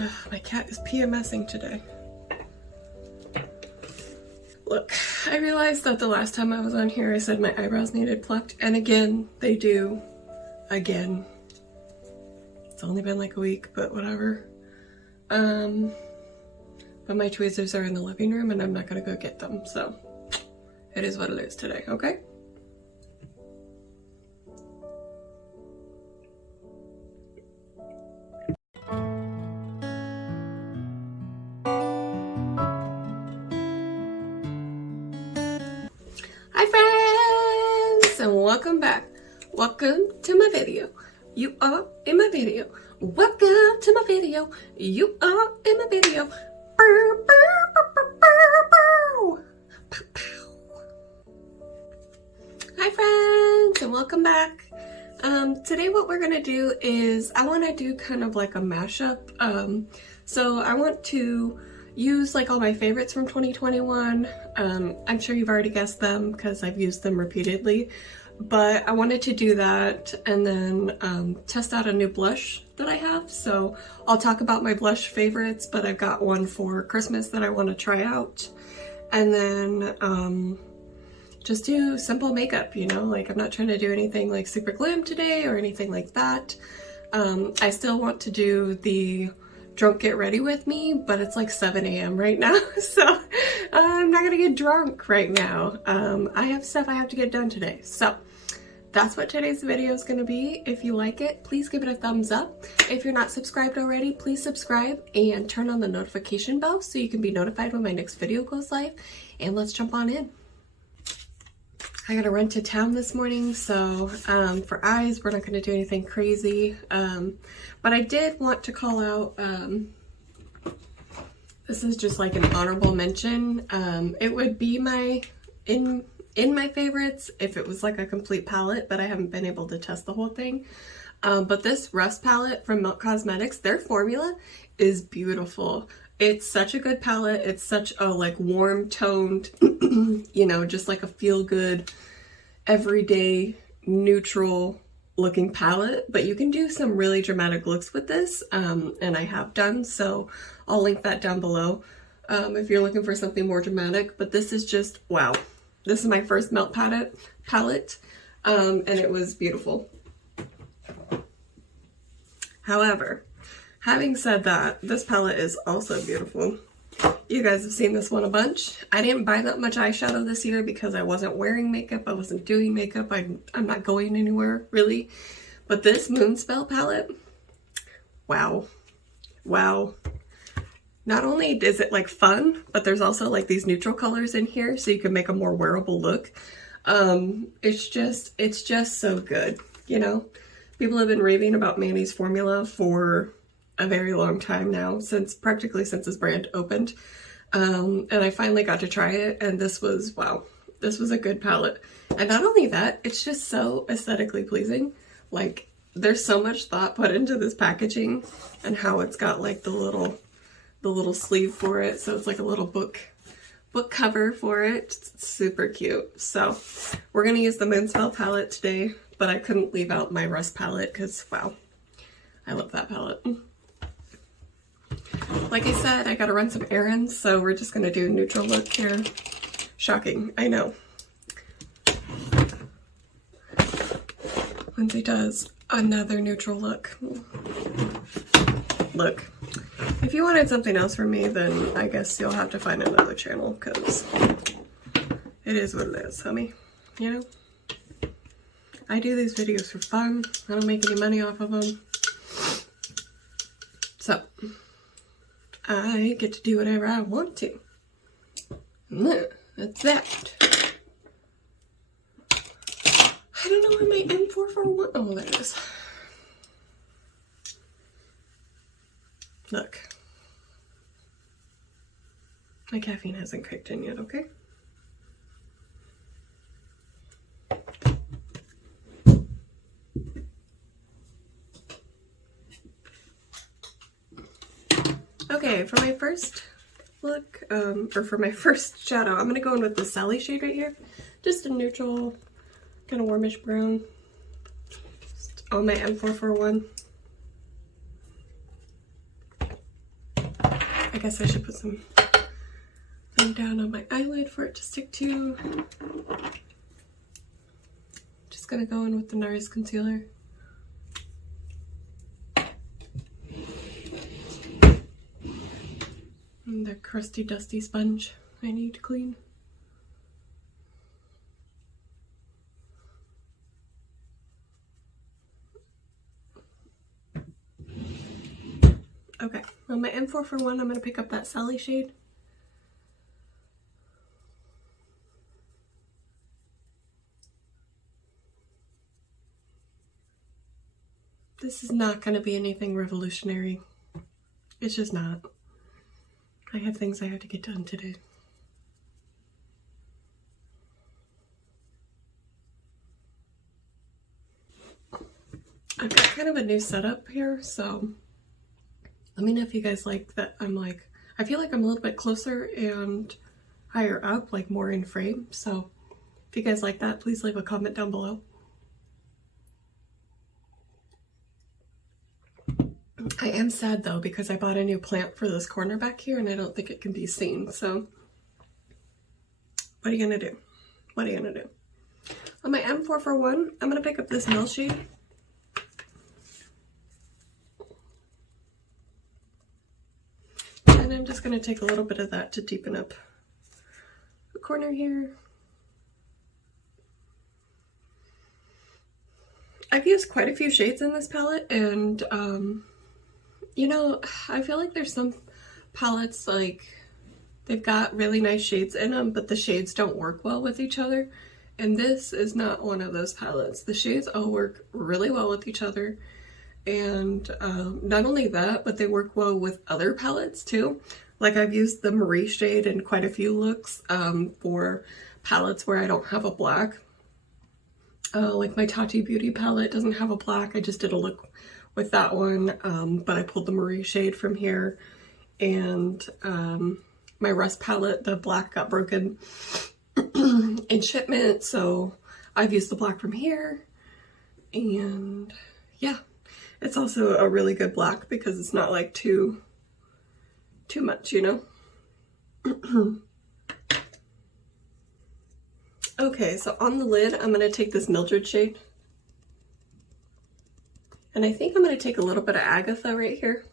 Ugh, my cat is PMSing today. Look, I realized that the last time I was on here I said my eyebrows needed plucked, and again, they do. Again. It's only been like a week, but whatever. But my tweezers are in the living room and I'm not gonna go get them, so it is what it is today, okay? Hi friends, and welcome back. Welcome to my video. You are in my video. Welcome to my video. You are in my video. Bow, bow, bow, bow, bow, bow. Pow, pow. Hi friends, and welcome back. Today what we're gonna do is I want to do kind of like a mashup. So I want to use like all my favorites from 2021. I'm sure you've already guessed them because I've used them repeatedly, but I wanted to do that and then test out a new blush that I have. So I'll talk about my blush favorites, but I've got one for Christmas that I want to try out, and then just do simple makeup, you know, like I'm not trying to do anything like super glam today or anything like that. I still want to do the drunk get ready with me, but it's like 7 a.m. right now, so I'm not gonna get drunk right now. I have stuff I have to get done today, so that's what today's video is gonna be. If you like it, please give it a thumbs up. If you're not subscribed already, please subscribe and turn on the notification bell so you can be notified when my next video goes live, and let's jump on in. I gotta run to town this morning, so for eyes, we're not gonna do anything crazy. But I did want to call out, this is just like an honorable mention. It would be in my favorites if it was like a complete palette, but I haven't been able to test the whole thing. But this Rust palette from Milk Cosmetics, their formula is beautiful. It's such a good palette. It's such a like warm toned, you know, just like a feel good, everyday, neutral looking palette, but you can do some really dramatic looks with this, and I have done, so I'll link that down below if you're looking for something more dramatic. But this is just, wow. This is my first Melt palette, and it was beautiful. However, having said that, this palette is also beautiful. You guys have seen this one a bunch. I didn't buy that much eyeshadow this year because I wasn't wearing makeup, I wasn't doing makeup, I'm not going anywhere really. But this Moonspell palette, wow. Wow. Not only is it like fun, but there's also like these neutral colors in here so you can make a more wearable look. It's just so good, you know? People have been raving about Manny's formula for a very long time now, practically since this brand opened. And I finally got to try it, and this was, wow, this was a good palette. And not only that, it's just so aesthetically pleasing. Like, there's so much thought put into this packaging and how it's got like the little sleeve for it, so it's like a little book cover for it. It's super cute. So we're gonna use the Moonspell palette today, but I couldn't leave out my Rust palette because, wow, I love that palette. Like I said, I gotta run some errands, so we're just gonna do a neutral look here. Shocking, I know. Lindsay does another neutral look. Look, if you wanted something else from me, then I guess you'll have to find another channel, because it is what it is, homie. You know? I do these videos for fun. I don't make any money off of them. So I get to do whatever I want to. That's that. I don't know where my M441, oh, there it is. Look. My caffeine hasn't kicked in yet, okay? Okay, for my first look, or for my first shadow, I'm gonna go in with the Sally shade right here. Just a neutral, kind of warmish brown. Just on my M441. I guess I should put some thing down on my eyelid for it to stick to. Just gonna go in with the NARS concealer. And the crusty, dusty sponge I need to clean. Okay, on my M4 for 1, I'm going to pick up that Sally shade. This is not going to be anything revolutionary. It's just not. I have things I have to get done today. I've got kind of a new setup here, so let me know if you guys like that. I feel like I'm a little bit closer and higher up, like more in frame. So if you guys like that, please leave a comment down below. I am sad though, because I bought a new plant for this corner back here and I don't think it can be seen. So what are you gonna do? What are you gonna do? On my M4 for 1, I'm gonna pick up this Mill shade. And I'm just going to take a little bit of that to deepen up the corner here. I've used quite a few shades in this palette, and you know, I feel like there's some palettes, like, they've got really nice shades in them, but the shades don't work well with each other. And this is not one of those palettes. The shades all work really well with each other. And not only that, but they work well with other palettes too. Like, I've used the Marie shade in quite a few looks for palettes where I don't have a black. Like my Tati Beauty palette doesn't have a black. I just did a look with that one, but I pulled the Marie shade from here. And my Rust palette, the black got broken in shipment, so I've used the black from here. And yeah. It's also a really good black because it's not like too much, you know? Okay, so on the lid, I'm going to take this Mildred shade. And I think I'm going to take a little bit of Agatha right here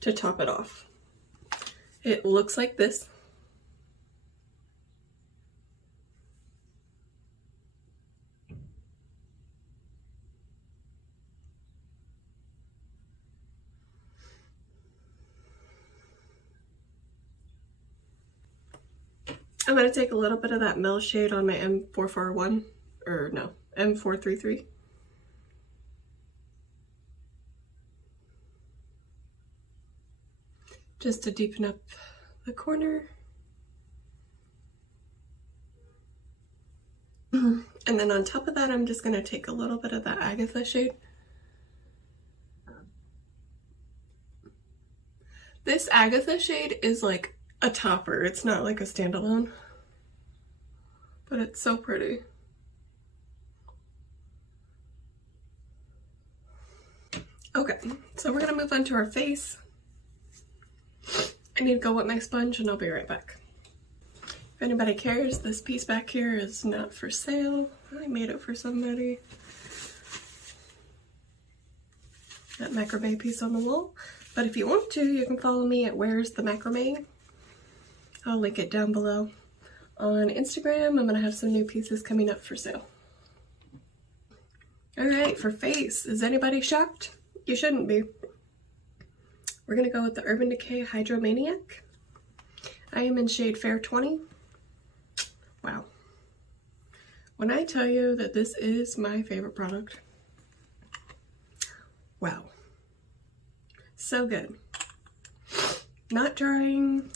to top it off. It looks like this. I'm going to take a little bit of that Mill shade on my M441, or no, M433. Just to deepen up the corner. And then on top of that, I'm just going to take a little bit of that Agatha shade. This Agatha shade is like a topper. It's not like a standalone, but it's so pretty. Okay, so we're gonna move on to our face. I need to go wet my sponge and I'll be right back. If anybody cares, this piece back here is not for sale. I made it for somebody. That macrame piece on the wall. But if you want to, you can follow me at Where's the Macrame. I'll link it down below. On Instagram, I'm going to have some new pieces coming up for sale. Alright, for face, is anybody shocked? You shouldn't be. We're going to go with the Urban Decay Hydromaniac. I am in shade Fair 20. Wow. When I tell you that this is my favorite product, wow. So good. Not drying.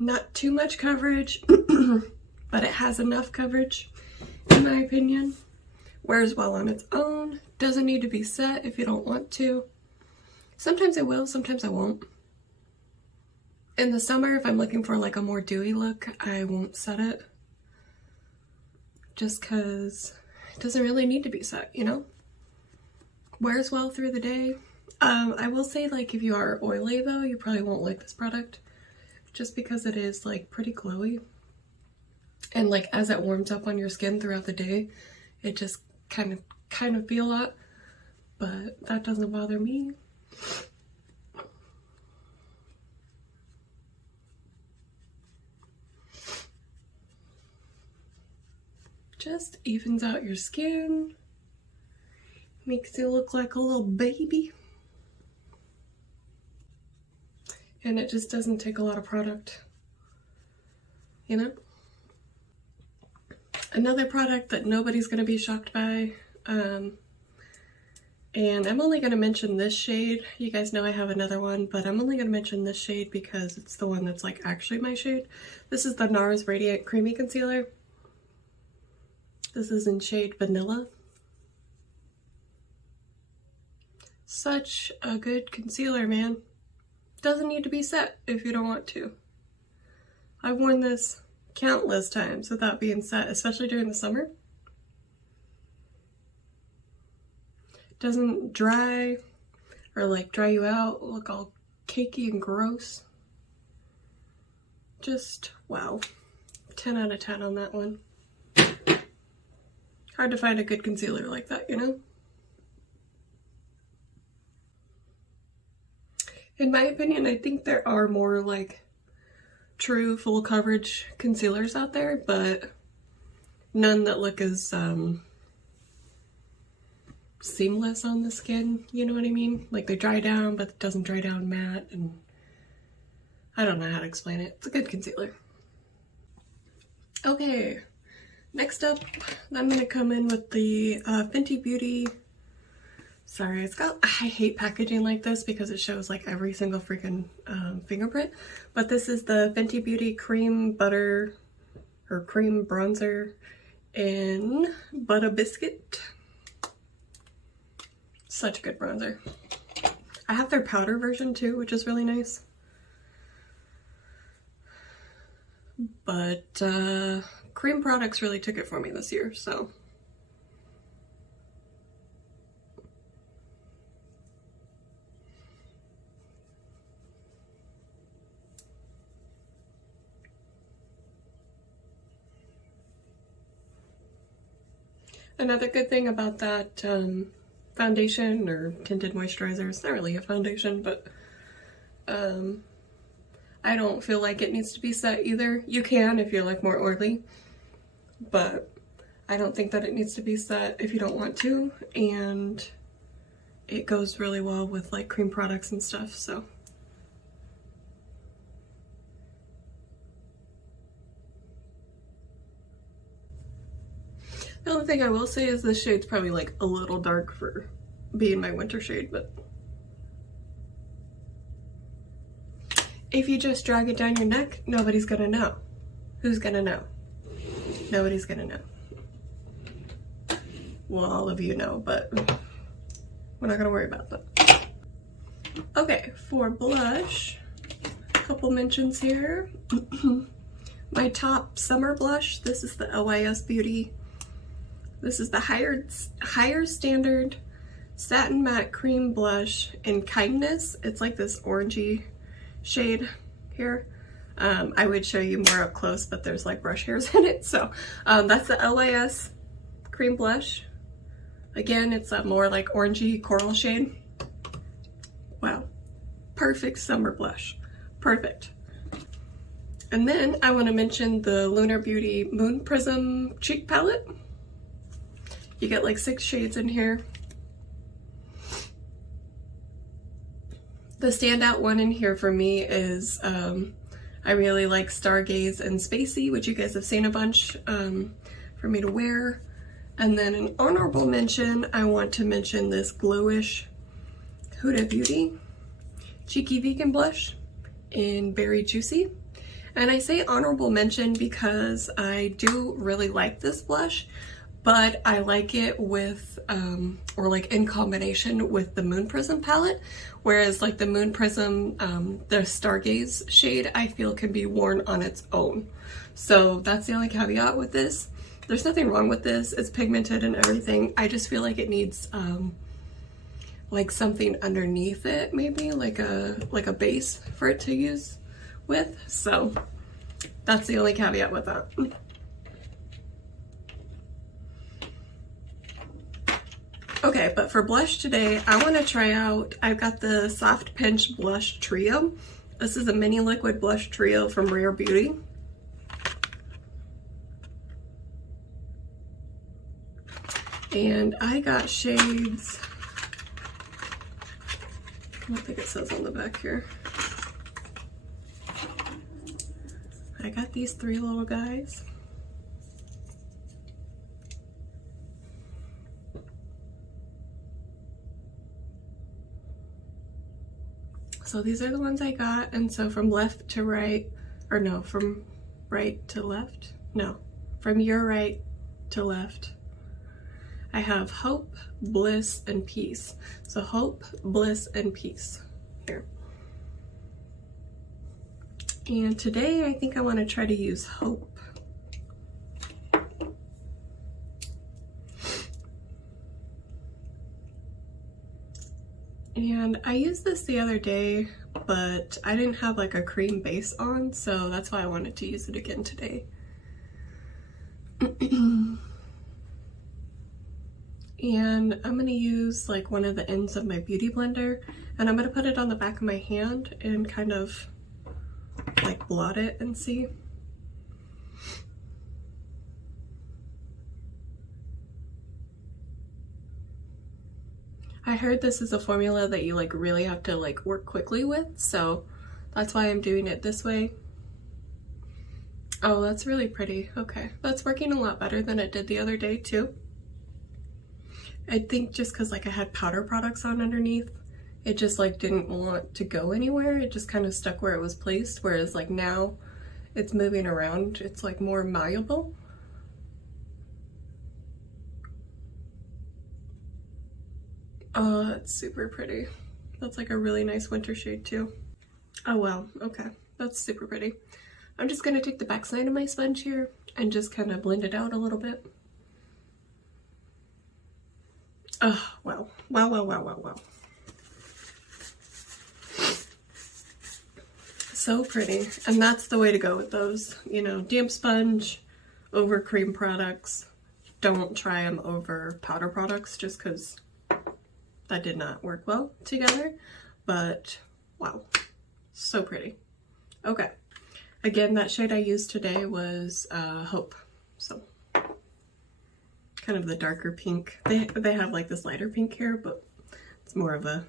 Not too much coverage, but it has enough coverage, in my opinion. Wears well on its own. Doesn't need to be set if you don't want to. Sometimes I will, sometimes I won't. In the summer, if I'm looking for like a more dewy look, I won't set it. Just because it doesn't really need to be set, you know? Wears well through the day. I will say, like, if you are oily though, you probably won't like this product just because it is like pretty glowy, and like as it warms up on your skin throughout the day, it just kind of be a lot, but that doesn't bother me. Just evens out your skin, makes you look like a little baby, and it just doesn't take a lot of product, you know? Another product that nobody's going to be shocked by, and I'm only going to mention this shade. You guys know I have another one, but I'm only going to mention this shade because it's the one that's like actually my shade. This is the NARS Radiant Creamy Concealer. This is in shade Vanilla. Such a good concealer, man. Doesn't need to be set if you don't want to. I've worn this countless times without being set, especially during the summer. Doesn't dry or like dry you out, look all cakey and gross. Just wow. 10 out of 10 on that one. Hard to find a good concealer like that, you know? In my opinion, I think there are more like true full coverage concealers out there, but none that look as seamless on the skin, you know what I mean? Like they dry down, but it doesn't dry down matte, and I don't know how to explain it. It's a good concealer. Okay, next up, I'm gonna come in with the Fenty Beauty. Sorry, it's got, I hate packaging like this because it shows like every single freaking fingerprint, but this is the Fenty Beauty Cream Butter or Cream Bronzer in Butta Biscuit. Such a good bronzer. I have their powder version too, which is really nice. But cream products really took it for me this year, so. Another good thing about that foundation or tinted moisturizer, it's not really a foundation, but I don't feel like it needs to be set either. You can if you're like more oily, but I don't think that it needs to be set if you don't want to, and it goes really well with like cream products and stuff, so. The only thing I will say is this shade's probably like a little dark for being my winter shade, but if you just drag it down your neck, nobody's gonna know. Who's gonna know? Nobody's gonna know. Well, all of you know, but we're not gonna worry about that. Okay, for blush, a couple mentions here. My top summer blush, this is the LYS Beauty. This is the higher standard satin matte cream blush in Kindness. It's like this orangey shade here. I would show you more up close, but there's like brush hairs in it. So that's the LYS cream blush. Again, it's a more like orangey coral shade. Wow, perfect summer blush, perfect. And then I want to mention the Lunar Beauty Moon Prism Cheek Palette. You get like 6 shades in here. The standout one in here for me is I really like Stargaze and Spacey, which you guys have seen a bunch for me to wear. And then an honorable mention, I want to mention this Glowish Huda Beauty Cheeky Vegan Blush in Berry Juicy. And I say honorable mention because I do really like this blush, but I like it with, or like in combination with the Moon Prism palette, whereas like the Moon Prism, the Stargaze shade, I feel can be worn on its own. So that's the only caveat with this. There's nothing wrong with this, it's pigmented and everything. I just feel like it needs like something underneath it, maybe like a base for it to use with. So that's the only caveat with that. Okay, but for blush today, I want to try out, I've got the Soft Pinch Blush Trio. This is a mini liquid blush trio from Rare Beauty. And I got shades, I don't think it says on the back here. I got these 3 little guys. So these are the ones I got, and so from left to right, or no, from right to left? No, from your right to left. I have Hope, Bliss, and Peace. So Hope, Bliss, and Peace here. And today I think I want to try to use Hope. And I used this the other day, but I didn't have like a cream base on, so that's why I wanted to use it again today. And I'm gonna use like one of the ends of my beauty blender, and I'm gonna put it on the back of my hand and kind of like blot it and see. I heard this is a formula that you like really have to like work quickly with, so that's why I'm doing it this way. Oh, that's really pretty. Okay, that's working a lot better than it did the other day too. I think just because like I had powder products on underneath, it just like didn't want to go anywhere. It just kind of stuck where it was placed, whereas like now it's moving around. It's like more malleable. Oh, that's super pretty. That's like a really nice winter shade too. Oh wow, okay, that's super pretty. I'm just gonna take the back side of my sponge here and just kind of blend it out a little bit. Oh, wow. Wow, wow, wow, wow, wow. So pretty. And that's the way to go with those. You know, damp sponge over cream products. Don't try them over powder products just because that did not work well together. But, wow. So pretty. Okay. Again, that shade I used today was Hope. So kind of the darker pink. They have like this lighter pink here, but it's more of a,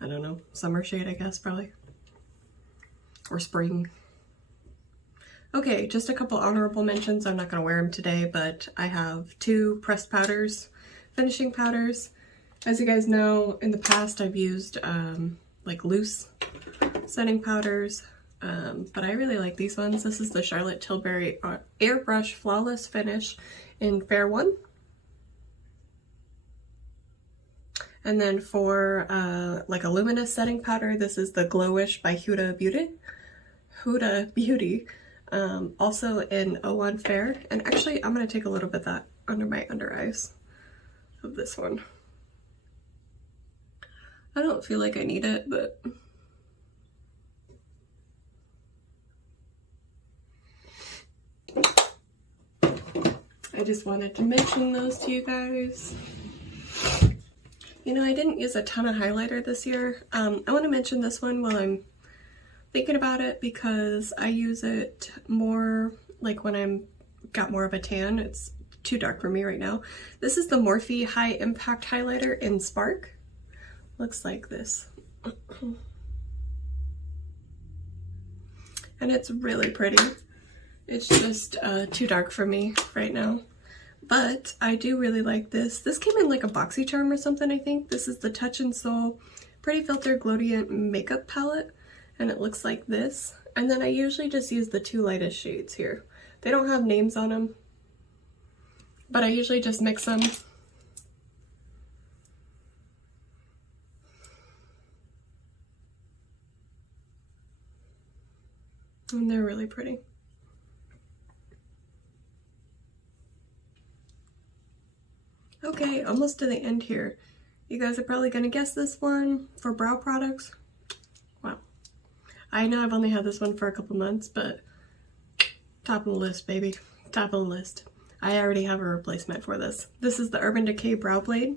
I don't know, summer shade, I guess, probably. Or spring. Okay, just a couple honorable mentions. I'm not going to wear them today, but I have 2 pressed powders, finishing powders. As you guys know, in the past I've used like loose setting powders, but I really like these ones. This is the Charlotte Tilbury Airbrush Flawless Finish in Fair 1. And then for like a luminous setting powder, this is the Glowish by Huda Beauty, also in 01 Fair. And actually, I'm going to take a little bit of that under my under eyes of this one. I don't feel like I need it, but I just wanted to mention those to you guys. You know, I didn't use a ton of highlighter this year. I want to mention this one while I'm thinking about it because I use it more like when I'm got more of a tan. It's too dark for me right now. This is the Morphe High Impact Highlighter in Spark. Looks like this. And it's really pretty. It's just too dark for me right now. But I do really like this. This came in like a BoxyCharm or something, I think. This is the Touch and Soul Pretty Filter Glowdient Makeup Palette. And it looks like this. And then I usually just use the 2 lightest shades here. They don't have names on them. But I usually just mix them. And they're really pretty. Okay, almost to the end here. You guys are probably gonna guess this one for brow products. Wow. I know I've only had this one for a couple months, but top of the list, baby. Top of the list. I already have a replacement for this. This is the Urban Decay Brow Blade.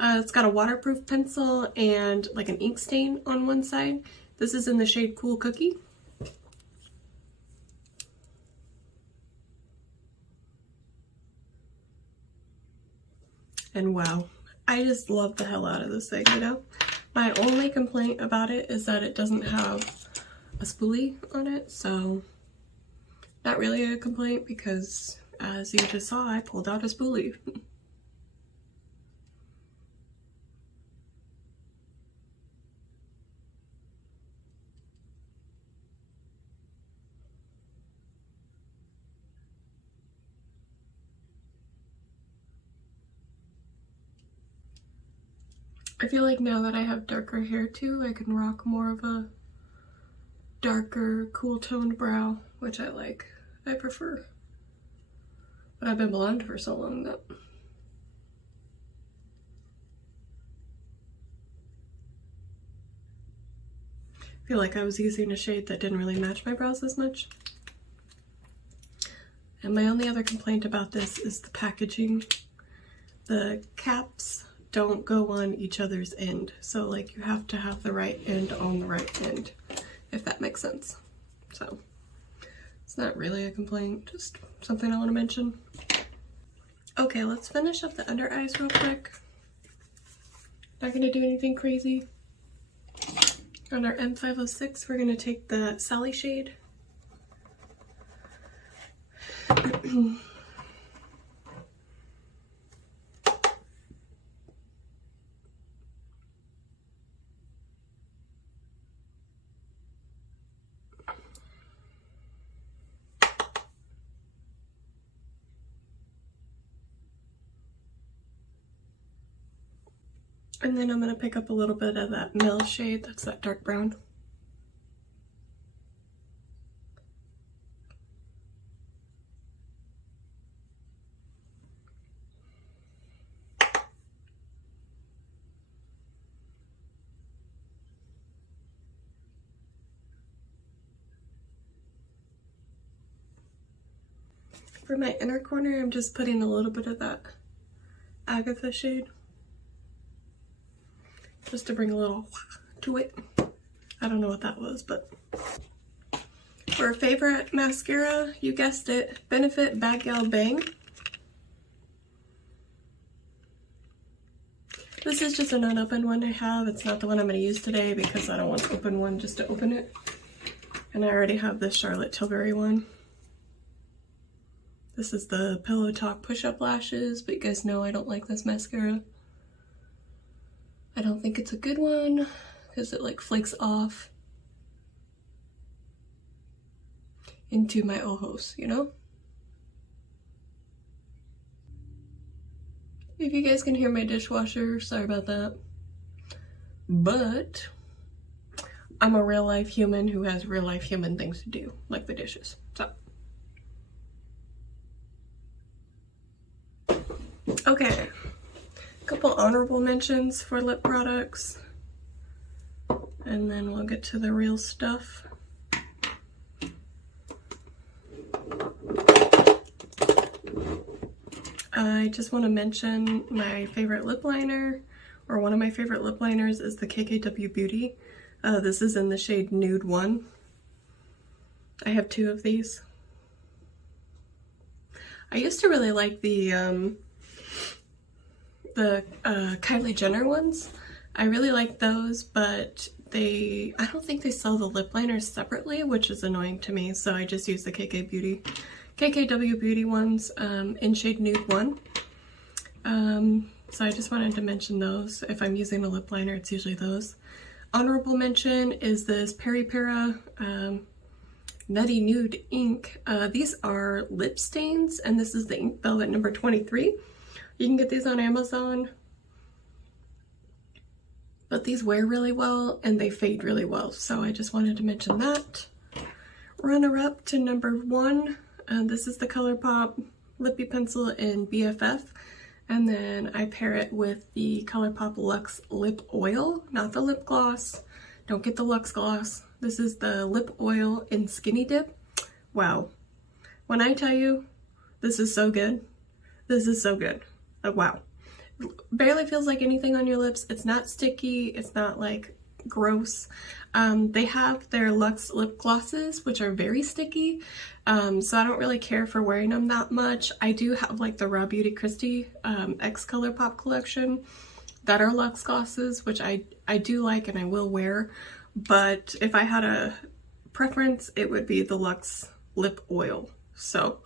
It's got a waterproof pencil and like an ink stain on one side. This is in the shade Cool Cookie. And wow, I just love the hell out of this thing, you know? My only complaint about it is that it doesn't have a spoolie on it, so not really a complaint because as you just saw, I pulled out a spoolie. I feel like now that I have darker hair too, I can rock more of a darker, cool toned brow, which I like. I prefer. But I've been blonde for so long that I feel like I was using a shade that didn't really match my brows as much. And my only other complaint about this is the packaging. The caps don't go on each other's end. So like you have to have the right end on the right end, if that makes sense. So it's not really a complaint, just something I want to mention. Okay, let's finish up the under eyes real quick. Not gonna do anything crazy. On our M506, we're gonna take the Sally shade. And then I'm going to pick up a little bit of that Mill shade, that's that dark brown. For my inner corner, I'm just putting a little bit of that Agatha shade, just to bring a little to it. I don't know what that was, but for a favorite mascara, you guessed it, Benefit Bad Gal Bang. This is just an unopened one I have. It's not the one I'm going to use today because I don't want to open one just to open it. And I already have this Charlotte Tilbury one. This is the Pillow Talk Push-Up Lashes, but you guys know I don't like this mascara. I don't think it's a good one because it like flakes off into my ojos, you know? If you guys can hear my dishwasher, sorry about that. But I'm a real life human who has real life human things to do, like the dishes. So. Okay, a couple honorable mentions for lip products, and then we'll get to the real stuff. I just want to mention my favorite lip liner, or one of my favorite lip liners is the KKW Beauty. This is in the shade Nude 1. I have 2 of these. I used to really like the Kylie Jenner ones. I really like those, but I don't think they sell the lip liners separately, which is annoying to me, so I just use the KKW Beauty ones in shade Nude 1. So I just wanted to mention those. If I'm using a lip liner, it's usually those. Honorable mention is this Peri Para Nutty Nude ink. These are lip stains, and this is the Ink Velvet number 23. You can get these on Amazon, but these wear really well and they fade really well, so I just wanted to mention that. Runner up to number 1, this is the ColourPop Lippy Pencil in BFF. And then I pair it with the ColourPop Luxe Lip Oil, not the lip gloss. Don't get the Luxe Gloss. This is the lip oil in Skinny Dip. Wow. When I tell you, this is so good. This is so good. Like, wow. Barely feels like anything on your lips. It's not sticky. It's not like gross. They have their Luxe lip glosses, which are very sticky. So I don't really care for wearing them that much. I do have like the Raw Beauty Kristi X ColourPop collection that are Luxe glosses, which I do like and I will wear. But if I had a preference, it would be the Luxe lip oil. So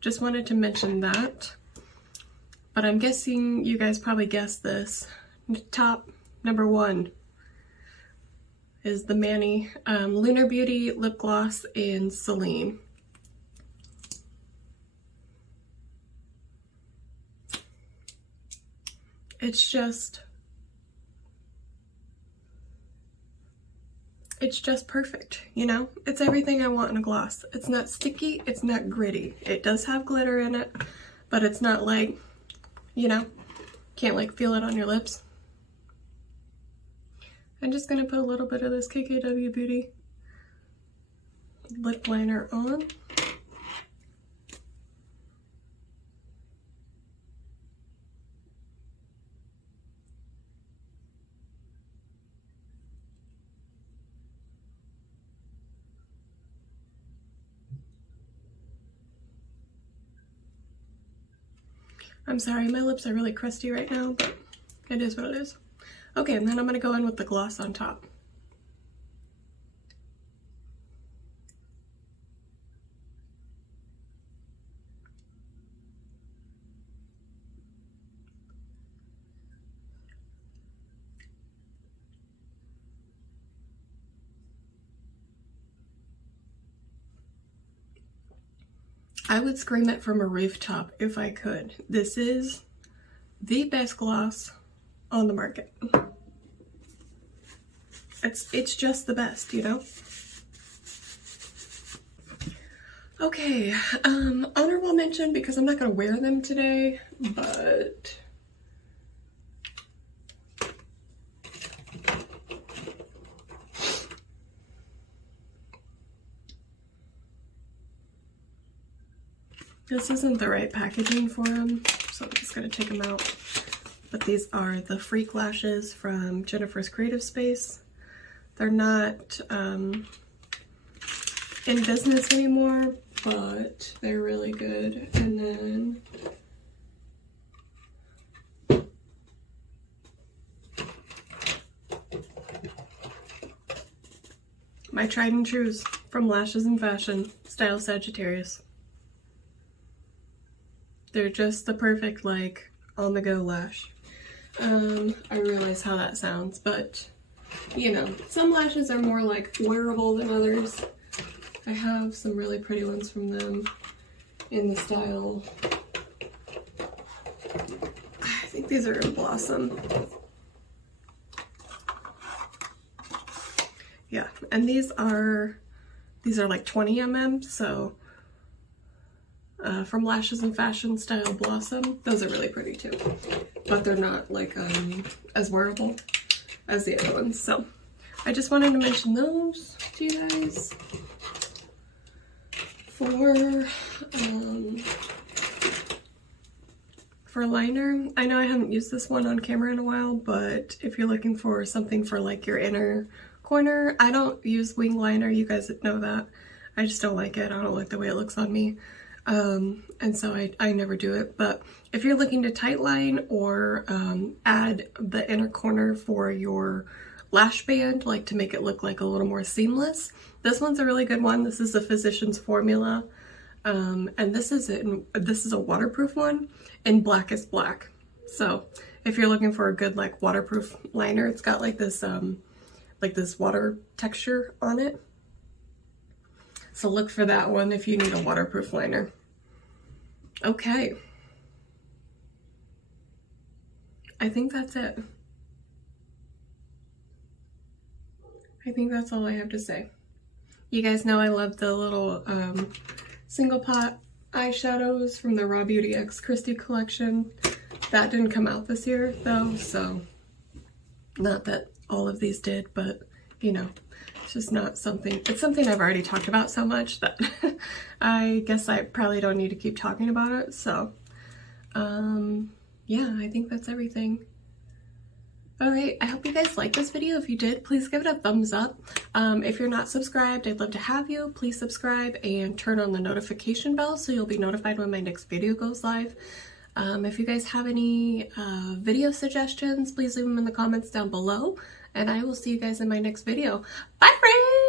just wanted to mention that. But I'm guessing you guys probably guessed this. Top number 1 is the Manny Lunar Beauty lip gloss in Selene. It's just perfect, you know? It's everything I want in a gloss. It's not sticky, it's not gritty. It does have glitter in it, but it's not like, you know, can't like feel it on your lips. I'm just gonna put a little bit of this KKW Beauty lip liner on. I'm sorry, my lips are really crusty right now, but it is what it is. Okay, and then I'm gonna go in with the gloss on top. I would scream it from a rooftop if I could. This is the best gloss on the market. It's just the best, you know? Okay, honorable mention, because I'm not gonna wear them today, but this isn't the right packaging for them, so I'm just gonna take them out. But these are the Freak Lashes from Jennifer's Creative Space. They're not in business anymore, but they're really good. And then my tried and trues from Lashes and Fashion, Style Sagittarius. They're just the perfect, like, on-the-go lash. I realize how that sounds, but, you know, some lashes are more, like, wearable than others. I have some really pretty ones from them in the style. I think these are in Blossom. Yeah, and these are like 20 mm, so from Lashes and Fashion, Style Blossom. Those are really pretty too, but they're not like as wearable as the other ones. So I just wanted to mention those to you guys. For liner, I know I haven't used this one on camera in a while, but if you're looking for something for like your inner corner, I don't use wing liner, you guys know that. I just don't like it. I don't like the way it looks on me. And so I never do it. But if you're looking to tight line or add the inner corner for your lash band, like to make it look like a little more seamless, this one's a really good one. This is the Physicians Formula. And this is a waterproof one in Blackest Black. So if you're looking for a good like waterproof liner, it's got like this water texture on it. So look for that one if you need a waterproof liner. Okay. I think that's it. I think that's all I have to say. You guys know I love the little single pot eyeshadows from the Raw Beauty X Kristi collection. that didn't come out this year though, so not that all of these did, but you know, it's just not something, it's something I've already talked about so much that I guess I probably don't need to keep talking about it. So yeah, I think that's everything. Alright, I hope you guys liked this video. If you did, please give it a thumbs up. If you're not subscribed, I'd love to have you. Please subscribe and turn on the notification bell so you'll be notified when my next video goes live. If you guys have any video suggestions, please leave them in the comments down below, and I will see you guys in my next video. Bye, friends!